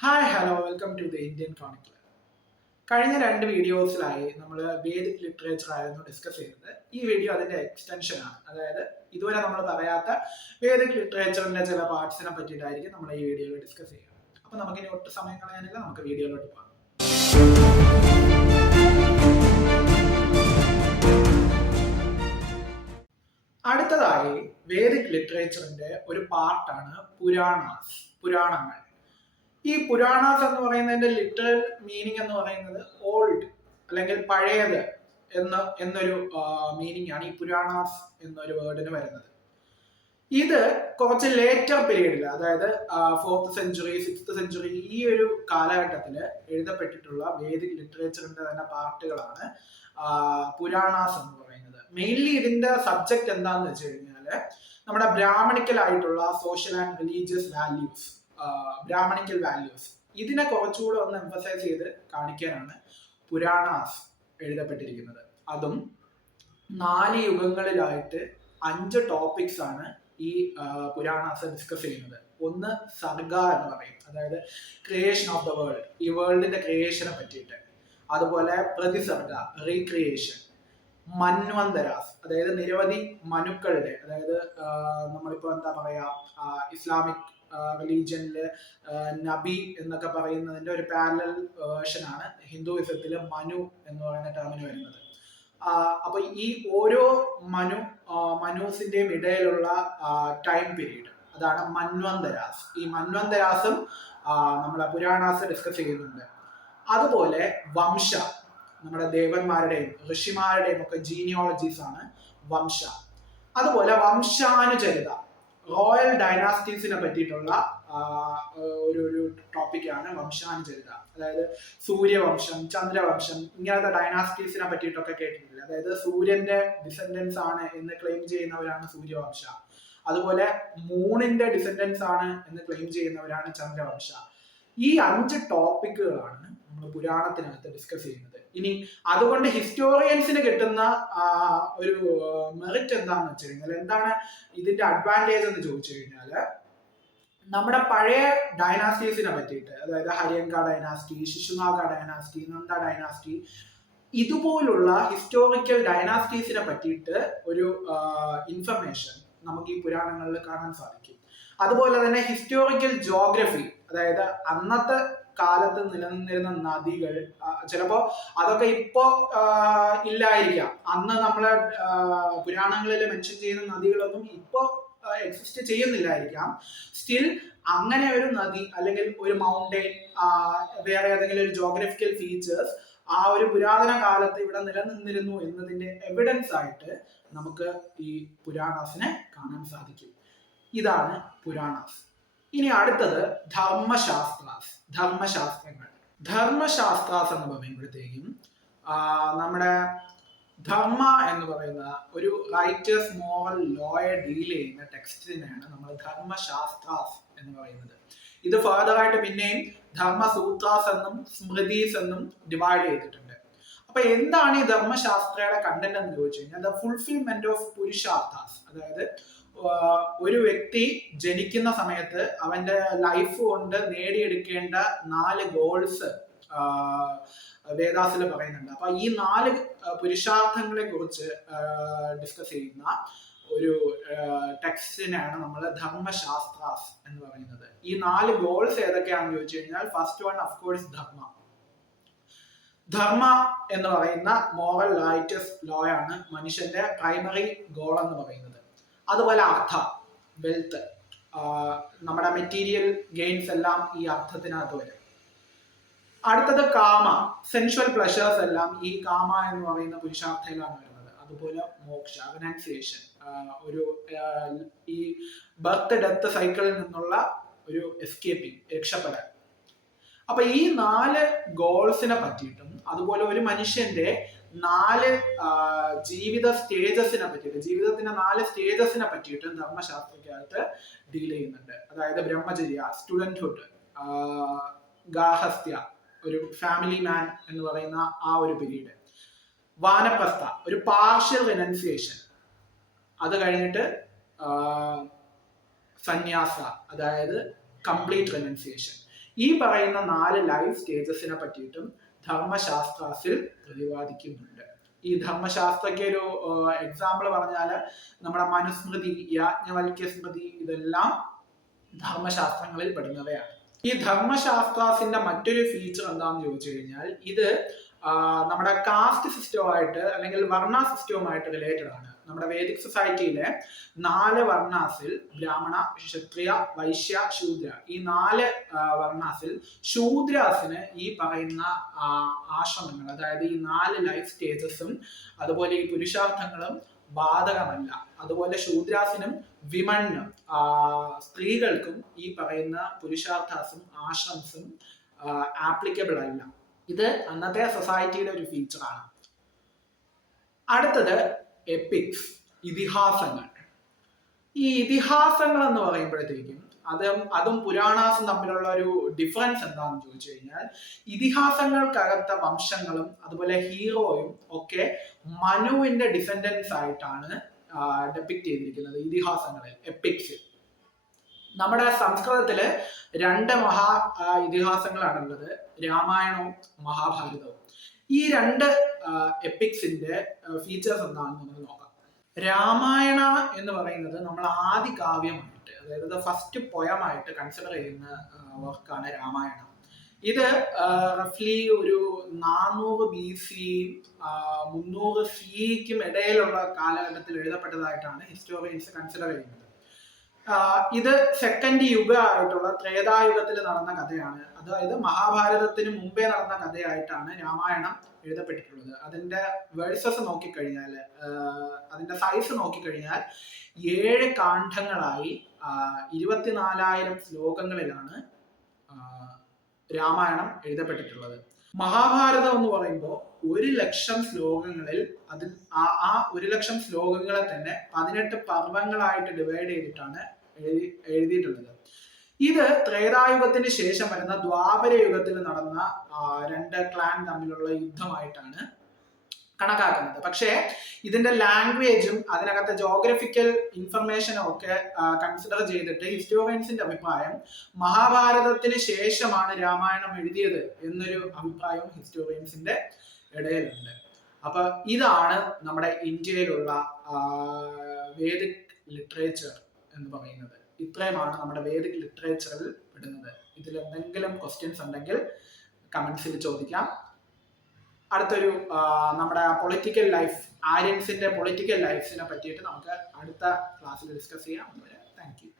Hi hello welcome to the Indian chronicle. കഴിഞ്ഞ രണ്ട് വീഡിയോസിലായി നമ്മൾ വേദിക് ലിറ്ററേച്ചർ ആയിരുന്നു ഡിസ്കസ് ചെയ്തത്. ഈ വീഡിയോ അതിന്റെ എക്സ്റ്റൻഷൻ ആണ്. അതായത് ഇതുവരെ നമ്മൾ പറയാത്ത വേദിക് ലിറ്ററേച്ചറിന്റെ ചില പാർട്സിനെ പറ്റിയിട്ടായിരിക്കും നമ്മൾ ഈ വീഡിയോയിൽ ഡിസ്കസ് ചെയ്യുന്നത്. അപ്പൊ നമുക്കിനി ഒട്ടും സമയം കളയാനില്ല, നമുക്ക് വീഡിയോയിലോട്ട് പോകാം. അടുത്തതായി വേദിക് ലിറ്ററേച്ചറിന്റെ ഒരു പാർട്ടാണ് പുരാണങ്ങൾ. ഈ പുരാണാസ് എന്ന് പറയുന്നതിന്റെ ലിറ്ററൽ മീനിങ് എന്ന് പറയുന്നത് ഓൾഡ് അല്ലെങ്കിൽ പഴയത് എന്നൊരു മീനിങ് ആണ് ഈ പുരാണാസ് എന്നൊരു വേർഡിന് വരുന്നത്. ഇത് കുറച്ച് ലേറ്റർ പീരീഡിൽ, അതായത് 4th സെഞ്ചുറി 6th സെഞ്ചുറി ഈ ഒരു കാലഘട്ടത്തിൽ എഴുതപ്പെട്ടിട്ടുള്ള വേദിക് ലിറ്ററേച്ചറിന്റെ തന്നെ പാർട്ടുകളാണ് പുരാണാസ് എന്ന് പറയുന്നത്. മെയിൻലി ഇതിന്റെ സബ്ജക്ട് എന്താന്ന് വെച്ച് കഴിഞ്ഞാല് നമ്മുടെ ബ്രാഹ്മണിക്കൽ ആയിട്ടുള്ള social and religious Brahmanical values ഇതിനെ കുറച്ചുകൂടെ ഒന്ന് എംഫസൈസ് ചെയ്ത് കാണിക്കാനാണ് പുരാണാസ് എഴുതപ്പെട്ടിരിക്കുന്നത്. അതും 4 യുഗങ്ങളിലായിട്ട് 5 ടോപ്പിക്സ് ആണ് ഈ പുരാണാസ് ഡിസ്കസ് ചെയ്യുന്നത്. ഒന്ന് സർഗ എന്ന് പറയും, അതായത് ക്രിയേഷൻ ഓഫ് ദ വേൾഡ്, ഈ വേൾഡിന്റെ ക്രിയേഷനെ പറ്റിയിട്ട്. അതുപോലെ പ്രതിസർഗ, റീക്രിയേഷൻ. മന്വന്തരാസ്, അതായത് നിരവധി മനുക്കളുടെ, അതായത് നമ്മളിപ്പോ എന്താ പറയാ, ഇസ്ലാമിക് റിലീജിയനില് നബി എന്നൊക്കെ പറയുന്നതിന്റെ ഒരു പാരലൽ വേർഷൻ ആണ് ഹിന്ദുയിസത്തില് മനു എന്ന് പറയുന്ന ടേമിന് വരുന്നത്. അപ്പൊ ഈ ഓരോ മനൂസിന്റെയും ഇടയിലുള്ള ടൈം പീരീഡ്, അതാണ് മന്വന്തരാസ്. ഈ മന്വന്തരാസും നമ്മുടെ പുരാണാസ് ഡിസ്കസ് ചെയ്യുന്നുണ്ട്. അതുപോലെ വംശ, നമ്മുടെ ദേവന്മാരുടെയും ഋഷിമാരുടെയും ഒക്കെ ജീനിയോളജീസ് ആണ് വംശ. അതുപോലെ വംശാനുചരിത, റോയൽ ഡൈനാസ്റ്റീസിനെ പറ്റിയിട്ടുള്ള ഒരു ടോപ്പിക്കാണ് വംശാനുചരിത. അതായത് സൂര്യവംശം, ചന്ദ്രവംശം, ഇങ്ങനത്തെ ഡൈനാസ്റ്റീസിനെ പറ്റിയിട്ടൊക്കെ കേട്ടിട്ടില്ല. അതായത് സൂര്യന്റെ ഡിസെൻഡൻസ് ആണ് എന്ന് ക്ലെയിം ചെയ്യുന്നവരാണ് സൂര്യവംശ. അതുപോലെ മൂണിന്റെ ഡിസെൻഡൻസ് ആണ് എന്ന് ക്ലെയിം ചെയ്യുന്നവരാണ് ചന്ദ്രവംശ. ഈ 5 ടോപ്പിക്കുകളാണ് നമ്മൾ പുരാണത്തിനകത്ത് ഡിസ്കസ് ചെയ്യുന്നത്. ഇനി അതുകൊണ്ട് ഹിസ്റ്റോറിയൻസിന് കിട്ടുന്ന ഒരു മെറിറ്റ് എന്താണെന്ന് വെച്ച് കഴിഞ്ഞാൽ, എന്താണ് ഇതിന്റെ അഡ്വാൻറ്റേജ് എന്ന് ചോദിച്ചു കഴിഞ്ഞാല്, നമ്മുടെ പഴയ ഡൈനാസ്റ്റീസിനെ പറ്റിയിട്ട്, അതായത് Haryanka dynasty, Shishunaga dynasty, Nanda dynasty, ഇതുപോലുള്ള ഹിസ്റ്റോറിക്കൽ ഡൈനാസ്റ്റീസിനെ പറ്റിയിട്ട് ഒരു ഇൻഫർമേഷൻ നമുക്ക് ഈ പുരാണങ്ങളിൽ കാണാൻ സാധിക്കും. അതുപോലെ തന്നെ ഹിസ്റ്റോറിക്കൽ ജോഗ്രഫി, അതായത് അന്നത്തെ കാലത്ത് നിലനിന്നിരുന്ന നദികൾ, ചിലപ്പോ അതൊക്കെ ഇപ്പോ ഇല്ലായിരിക്കാം. അന്ന് നമ്മളെ പുരാണങ്ങളിൽ മെൻഷൻ ചെയ്യുന്ന നദികളൊന്നും ഇപ്പോ എക്സിസ്റ്റ് ചെയ്യുന്നില്ലായിരിക്കാം. സ്റ്റിൽ അങ്ങനെ ഒരു നദി അല്ലെങ്കിൽ ഒരു മൗണ്ടെയിൻ, വേറെ ഏതെങ്കിലും ഒരു ജോഗ്രഫിക്കൽ ഫീച്ചേഴ്സ് ആ ഒരു പുരാതന കാലത്ത് ഇവിടെ നിലനിന്നിരുന്നു എന്നതിന്റെ എവിഡൻസ് ആയിട്ട് നമുക്ക് ഈ പുരാണാസിനെ കാണാൻ സാധിക്കും. ഇതാണ് പുരാണാസ്. ഇനി അടുത്തത് ധർമ്മശാസ്ത്രങ്ങൾ. ധർമ്മശാസ്ത്രാസ് എന്ന് പറയുമ്പോഴത്തേക്കും നമ്മുടെ ധർമ്മ എന്ന് പറയുന്ന ഒരു റൈറ്റേഴ്സ് മോറൽ ലോയെ ഡീൽ ചെയ്യുന്ന ടെക്സ്റ്റിനെയാണ് നമ്മൾ ധർമ്മശാസ്ത്രാസ് എന്ന് പറയുന്നത്. ഇത് ഫർദർ ആയിട്ട് പിന്നെയും ധർമ്മസൂത്രാസ് എന്നും സ്മൃതീസ് എന്നും ഡിവൈഡ് ചെയ്തിട്ടുണ്ട്. അപ്പൊ എന്താണ് ഈ ധർമ്മശാസ്ത്രയുടെ കണ്ടന്റ് എന്ന് ചോദിച്ചു കഴിഞ്ഞാൽ, ദ ഫുൾഫിൽമെന്റ് ഓഫ് പുരുഷാർത്ഥാസ്, അതായത് ഒരു വ്യക്തി ജനിക്കുന്ന സമയത്ത് അവന്റെ ലൈഫ് കൊണ്ട് നേടിയെടുക്കേണ്ട 4 ഗോൾസ് വേദാസിൽ പറയുന്നുണ്ട്. അപ്പൊ ഈ 4 പുരുഷാർത്ഥങ്ങളെ കുറിച്ച് ഡിസ്കസ് ചെയ്യുന്ന ഒരു ടെക്സ്റ്റിനെയാണ് നമ്മൾ ധർമ്മശാസ്ത്രാസ് എന്ന് പറയുന്നത്. ഈ 4 ഗോൾസ് ഏതൊക്കെയാണെന്ന് ചോദിച്ചു കഴിഞ്ഞാൽ, ഫസ്റ്റ് വൺ ഓഫ് കോഴ്സ് ധർമ്മ എന്ന് പറയുന്ന മോറൽ റൈറ്റസ് ലോ ആണ് മനുഷ്യന്റെ പ്രൈമറി ഗോൾ എന്ന് പറയുന്നത്. അതുപോലെ അർത്ഥ, വെൽത്ത്, നമ്മുടെ മെറ്റീരിയൽ ഗെയിൻസ് എല്ലാം ഈ അർത്ഥത്തിനകത്ത് വരും. അടുത്തത് കാമ, സെൻഷ്വൽ പ്ലഷേഴ്സ് എല്ലാം ഈ കാമ എന്ന് പറയുന്ന പുരുഷാർത്ഥയിലാണ് വരുന്നത്. അതുപോലെ മോക്ഷ, റിനൗൺസിയേഷൻ, ഒരു ഈ ബർത്ത് ഡെത്ത് സൈക്കിളിൽ നിന്നുള്ള ഒരു എസ്കേപ്പിംഗ്, രക്ഷപ്പെടൽ. അപ്പൊ ഈ 4 ഗോൾസിനെ പറ്റിയിട്ടും അതുപോലെ ഒരു മനുഷ്യന്റെ 4 ജീവിത സ്റ്റേജസിനെ പറ്റിയിട്ട്, ജീവിതത്തിന്റെ 4 സ്റ്റേജസിനെ പറ്റിയിട്ടും ധർമ്മശാസ്ത്രക്കാലത്ത് ഡീൽ ചെയ്യുന്നുണ്ട്. അതായത് ബ്രഹ്മചര്യ, സ്റ്റുഡന്റ്ഹുഡ്, ഗാർഹസ്ഥ്യ, ഒരു ഫാമിലി മാൻ എന്ന് പറയുന്ന ആ ഒരു പീരീഡ്, വാനപ്രസ്ഥ, ഒരു പാർഷ്യൽ റിനൗൺസിയേഷൻ, അത് കഴിഞ്ഞിട്ട് സന്യാസ, അതായത് കംപ്ലീറ്റ് റിനൗൺസിയേഷൻ. ഈ പറയുന്ന 4 ലൈഫ് സ്റ്റേജസിനെ പറ്റിയിട്ടും ധർമ്മശാസ്ത്രാസിൽ പ്രതിപാദിക്കുന്നുണ്ട്. ഈ ധർമ്മശാസ്ത്രയ്ക്ക് ഒരു എക്സാമ്പിൾ പറഞ്ഞാൽ നമ്മുടെ മനുസ്മൃതി, യാജ്ഞവൽക്യ സ്മൃതി, ഇതെല്ലാം ധർമ്മശാസ്ത്രങ്ങളിൽ പെടുന്നവയാണ്. ഈ ധർമ്മശാസ്ത്രാസിന്റെ മറ്റൊരു ഫീച്ചർ എന്താണെന്ന് ചോദിച്ചു കഴിഞ്ഞാൽ ഇത് നമ്മുടെ കാസ്റ്റ് സിസ്റ്റവുമായിട്ട് അല്ലെങ്കിൽ വർണ്ണ സിസ്റ്റവുമായിട്ട് റിലേറ്റഡ് ആണ്. നമ്മുടെ വേദിക് സൊസൈറ്റിയിലെ 4 വർണ്ണാസിൽ ബ്രാഹ്മണ, ക്ഷത്രിയ, വൈശ്യ, ശൂദ്ര, ഈ 4 വർണ്ണാസിൽ ശൂദ്രാസിന് ഈ പറയുന്ന ആശ്രമങ്ങൾ, അതായത് ഈ 4 ലൈഫ് സ്റ്റേജസും അതുപോലെ ഈ പുരുഷാർത്ഥങ്ങളും ബാധകമല്ല. അതുപോലെ ശൂദ്രാസിനും വിമണ്ണും സ്ത്രീകൾക്കും ഈ പറയുന്ന പുരുഷാർത്ഥാസും ആശ്രമസും ആപ്ലിക്കബിൾ അല്ല. ഇത് അന്നത്തെ സൊസൈറ്റിയുടെ ഒരു ഫീച്ചറാണ്. അടുത്തത് എപ്പിക്സ്, ഇതിഹാസങ്ങൾ. ഈ ഇതിഹാസങ്ങൾ എന്ന് പറയുമ്പോഴത്തേക്കും അതും പുരാണാസും തമ്മിലുള്ള ഒരു ഡിഫറൻസ് എന്താണെന്ന് ചോദിച്ചു കഴിഞ്ഞാൽ ഇതിഹാസങ്ങൾക്കകത്ത വംശങ്ങളും അതുപോലെ ഹീറോയും ഒക്കെ മനുവിന്റെ ഡിസെൻഡൻസ് ആയിട്ടാണ് ഡെപിക്ട് ചെയ്തിരിക്കുന്നത് ഇതിഹാസങ്ങളിൽ, എപ്പിക്സിൽ. നമ്മുടെ സംസ്കൃതത്തില് 2 മഹാ ഇതിഹാസങ്ങളാണുള്ളത്, രാമായണവും മഹാഭാരതവും. ഈ 2 എപ്പിക്സിന്റെ ഫീച്ചേഴ്സ് എന്താണെന്ന് നമുക്ക് നോക്കാം. രാമായണ എന്ന് പറയുന്നത് നമ്മൾ ആദി കാവ്യമായിട്ട്, അതായത് ഫസ്റ്റ് പോയമായിട്ട് കൺസിഡർ ചെയ്യുന്ന വർക്കാണ് രാമായണം. ഇത് റഫ്ലി ഒരു 400 BC 300 CEക്കും ഇടയിലുള്ള കാലഘട്ടത്തിൽ എഴുതപ്പെട്ടതായിട്ടാണ് ഹിസ്റ്റോറിയൻസ് കൺസിഡർ ചെയ്യുന്നത്. ഇത് സെക്കൻഡ് യുഗമായിട്ടുള്ള ത്രേതായുഗത്തിൽ നടന്ന കഥയാണ്. അതായത് മഹാഭാരതത്തിന് മുമ്പേ നടന്ന കഥയായിട്ടാണ് രാമായണം എഴുതപ്പെട്ടിട്ടുള്ളത്. അതിന്റെ വേഴ്സസ് നോക്കിക്കഴിഞ്ഞാൽ, അതിന്റെ സൈസ് നോക്കിക്കഴിഞ്ഞാൽ 7 കാണ്ഡങ്ങളായി 24,000 ശ്ലോകങ്ങളിലാണ് രാമായണം എഴുതപ്പെട്ടിട്ടുള്ളത്. മഹാഭാരതം എന്ന് പറയുമ്പോൾ 1,00,000 ശ്ലോകങ്ങളിൽ ആ 1,00,000 ശ്ലോകങ്ങളെ തന്നെ 18 പർവ്വങ്ങളായിട്ട് ഡിവൈഡ് ചെയ്തിട്ടാണ് എഴുതിയിട്ടുള്ളത്. ഇത് ത്രേതായുഗത്തിന് ശേഷം വരുന്ന ദ്വാപര യുഗത്തിൽ നടന്ന 2 ക്ലാൻ തമ്മിലുള്ള യുദ്ധമായിട്ടാണ് കണക്കാക്കുന്നത്. പക്ഷേ ഇതിന്റെ ലാംഗ്വേജും അതിനകത്തെ ജോഗ്രഫിക്കൽ ഇൻഫർമേഷനും ഒക്കെ കൺസിഡർ ചെയ്തിട്ട് ഹിസ്റ്റോറിയൻസിന്റെ അഭിപ്രായം മഹാഭാരതത്തിന് ശേഷമാണ് രാമായണം എഴുതിയത് എന്നൊരു അഭിപ്രായവും ഹിസ്റ്റോറിയൻസിന്റെ ഇടയിലുണ്ട്. അപ്പൊ ഇതാണ് നമ്മുടെ ഇന്ത്യയിലുള്ള വേദിക് ലിറ്ററേച്ചർ എന്ന് പറയുന്നത്. ഇത്രയുമാണ് നമ്മുടെ വേദിക് ലിറ്ററേച്ചറിൽ പെടുന്നത്. ഇതിൽ എന്തെങ്കിലും ക്വസ്റ്റ്യൻസ് ഉണ്ടെങ്കിൽ കമന്റ്സിൽ ചോദിക്കാം. അടുത്തൊരു നമ്മുടെ പൊളിറ്റിക്കൽ ലൈഫ്, ആര്യൻസിന്റെ പൊളിറ്റിക്കൽ ലൈഫ്സിനെ പറ്റിയിട്ട് നമുക്ക് അടുത്ത ക്ലാസ്സിൽ ഡിസ്കസ് ചെയ്യാം. Thank you.